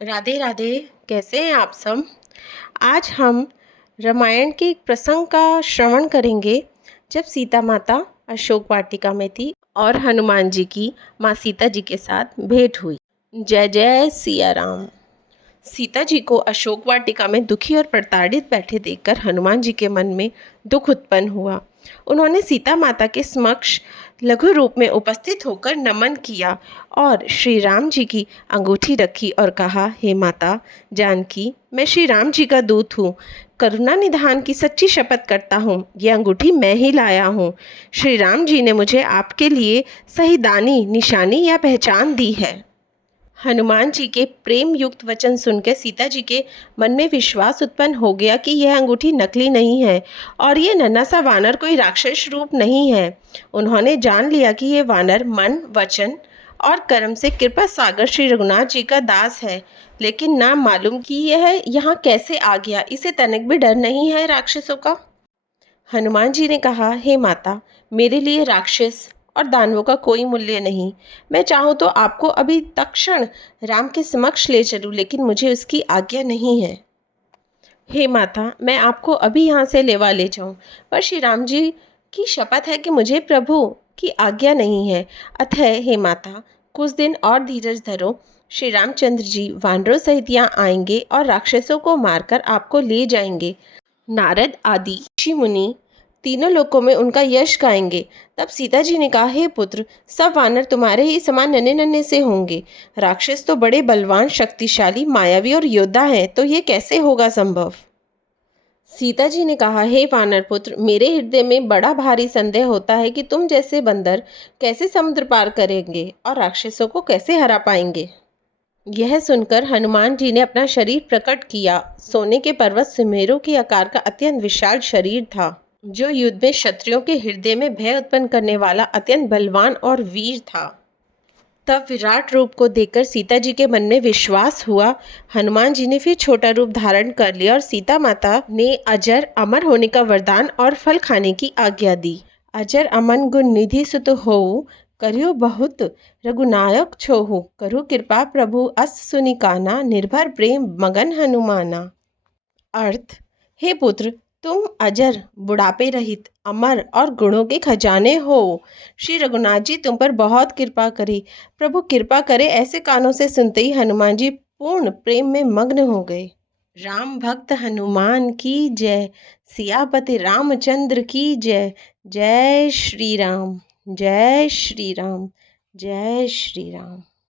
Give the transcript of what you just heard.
राधे राधे। कैसे हैं आप सब। आज हम रामायण के एक प्रसंग का श्रवण करेंगे जब सीता माता अशोक वाटिका में थी और हनुमान जी की माँ सीता जी के साथ भेंट हुई। जय जय सिया राम। सीता जी को अशोक वाटिका में दुखी और प्रताड़ित बैठे देखकर हनुमान जी के मन में दुख उत्पन्न हुआ। उन्होंने सीता माता के समक्ष लघु रूप में उपस्थित होकर नमन किया और श्री राम जी की अंगूठी रखी और कहा, हे माता जानकी, मैं श्री राम जी का दूत हूँ। करुणा निधान की सच्ची शपथ करता हूँ, ये अंगूठी मैं ही लाया हूँ। श्री राम जी ने मुझे आपके लिए सही दानी निशानी या पहचान दी है। हनुमान जी के प्रेम युक्त वचन सुनकर सीता जी के मन में विश्वास उत्पन्न हो गया कि यह अंगूठी नकली नहीं है और ये नन्हा सा वानर कोई राक्षस रूप नहीं है। उन्होंने जान लिया कि ये वानर मन, वचन और कर्म से कृपा सागर श्री रघुनाथ जी का दास है, लेकिन ना मालूम कि यह यहाँ कैसे आ गया। इसे तनिक भी डर नहीं है राक्षसों का। हनुमान जी ने कहा, हे माता, मेरे लिए राक्षस और दानवों का कोई मूल्य नहीं। मैं चाहूँ तो आपको अभी तत्क्षण राम के समक्ष ले चलूँ, लेकिन मुझे उसकी आज्ञा नहीं है। हे माता, मैं आपको अभी यहाँ से लेवा ले जाऊँ, पर श्री राम जी की शपथ है कि मुझे प्रभु की आज्ञा नहीं है। अतः हे माता, कुछ दिन और धीरज धरो। श्री रामचंद्र जी वानरों सहित यहाँ आएंगे और राक्षसों को मारकर आपको ले जाएंगे। नारद आदि ऋषि मुनि तीनों लोकों में उनका यश गाएंगे। तब सीता जी ने कहा, हे पुत्र, सब वानर तुम्हारे ही समान नन्हे नन्हे से होंगे। राक्षस तो बड़े बलवान, शक्तिशाली, मायावी और योद्धा हैं, तो ये कैसे होगा संभव। सीता जी ने कहा, हे वानर पुत्र, मेरे हृदय में बड़ा भारी संदेह होता है कि तुम जैसे बंदर कैसे समुद्र पार करेंगे और राक्षसों को कैसे हरा पाएंगे। यह सुनकर हनुमान जी ने अपना शरीर प्रकट किया। सोने के पर्वत सुमेरु के आकार का अत्यंत विशाल शरीर था, जो युद्ध में क्षत्रियों के हृदय में भय उत्पन्न करने वाला अत्यंत बलवान और वीर था। तब विराट रूप को देखकर सीता जी के मन में विश्वास हुआ। हनुमान जी ने फिर छोटा रूप धारण कर लिया और सीता माता ने अजर अमर होने का वरदान और फल खाने की आज्ञा दी। अजर अमन गुण निधि सुत होऊ, करियो बहुत रघुनायक छोहु। करु कृपा प्रभु अस सुनि काना, निर्भर प्रेम मगन हनुमाना। अर्थ, हे पुत्र, तुम अजर, बुढ़ापे रहित, अमर और गुणों के खजाने हो। श्री रघुनाथ जी तुम पर बहुत कृपा करी। प्रभु कृपा करे। ऐसे कानों से सुनते ही हनुमान जी पूर्ण प्रेम में मग्न हो गए। राम भक्त हनुमान की जय। सियापति रामचंद्र की जय। जय श्री राम, जय श्री राम, जय श्री राम।